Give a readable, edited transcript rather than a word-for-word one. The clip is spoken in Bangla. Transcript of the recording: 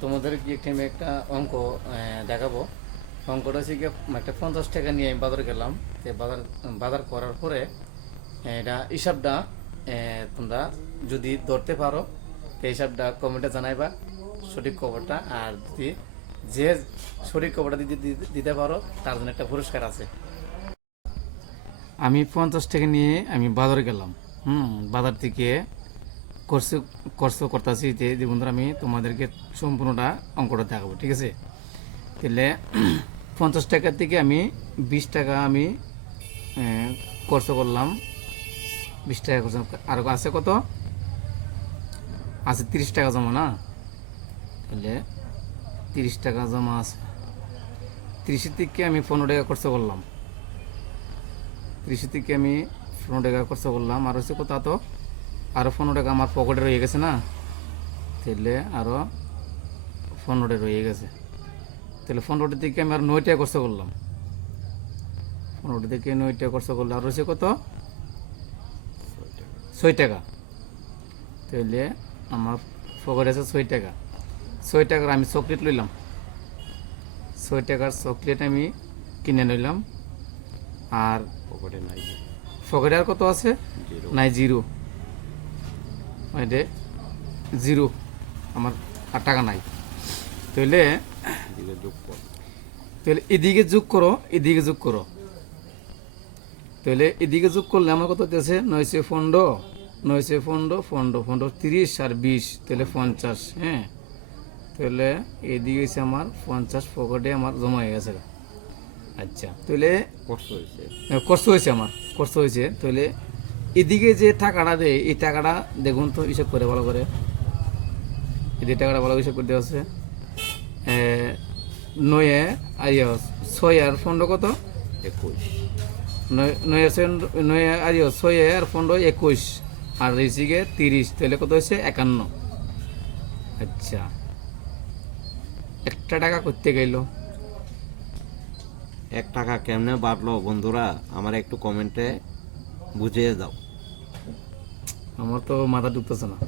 তোমাদেরকে আমি একটা অঙ্ক দেখাবো। অঙ্কটা হচ্ছে গিয়ে একটা 50 টাকা নিয়ে আমি বাজার গেলাম। বাজার বাজার করার পরে এটা হিসাবটা তোমরা যদি ধরতে পারো তো হিসাবটা কমেন্টে জানাইবা সঠিক খবরটা। আর যদি যে সঠিক খবরটা দিতে পারো তার জন্য একটা পুরস্কার আছে। আমি 50 টাকা নিয়ে আমি বাজার গেলাম। বাজার থেকে কোর্স কোর্স করতেছি যে বন্ধুরা আমি তোমাদেরকে সম্পূর্ণটা অঙ্কটা দেখাবো, ঠিক আছে? তাহলে 50 টাকার থেকে আমি 20 টাকা আমি কোর্স করলাম। 20 টাকা খরচ আর আছে কত আছে 30 টাকা জমা না? তাহলে 30 টাকা জমা আছে। 30 থেকে আমি 15 টাকা খরচ করলাম। 30 থেকে আমি 15 টাকা খরচ করলাম। আর হচ্ছে কত তো আরও 15 টাকা আমার পকেটে রয়ে গেছে না? তাহলে আরও 15টা রয়ে গেছে। তাহলে 15টা থেকে আমি আর 9 টাকা খরচ করলাম। 15টা থেকে 9 টাকা খরচ করলে আর রয়েছে কত? 6 টাকা। তাহলে আমার পকেটে আছে 6 টাকা। 6 টাকার আমি চকলেট লইলাম। 6 টাকার চকলেট আমি কিনে নিলাম। আর পকেটে আর কত আছে? নাই, জিরো। জিরো, আমার আর টাকা নাই। তাহলে এদিকে যোগ করো, এদিকে যোগ করো। তাহলে এদিকে যোগ করলে আমার কত হচ্ছে? 915, 915, 15, 30 আর 20, তাহলে 50। হ্যাঁ, তাহলে এদিকে হচ্ছে আমার 50 পকেটে আমার জমা হয়ে গেছে। আচ্ছা, তাহলে কষ্ট হয়েছে আমার, কষ্ট হয়েছে। তাহলে এদিকে যে টাকাটা দেয় এই টাকাটা দেখুন তো, হিসাব করে ভালো করে। এদিকে টাকাটা ভালো হিসাব করতে হচ্ছে। 9 আর 6 আর 15 কত? 21। 9 আর 6 আর 15 21, আর ঋষিকে 30, তাহলে কত হয়েছে? 51। আচ্ছা, একটা টাকা করতে গেল। 1 টাকা কেমনে বাড়লো বন্ধুরা, আমার একটু কমেন্টে বুঝিয়ে দাও। আমার তো মাথা ঢুকতেছে না।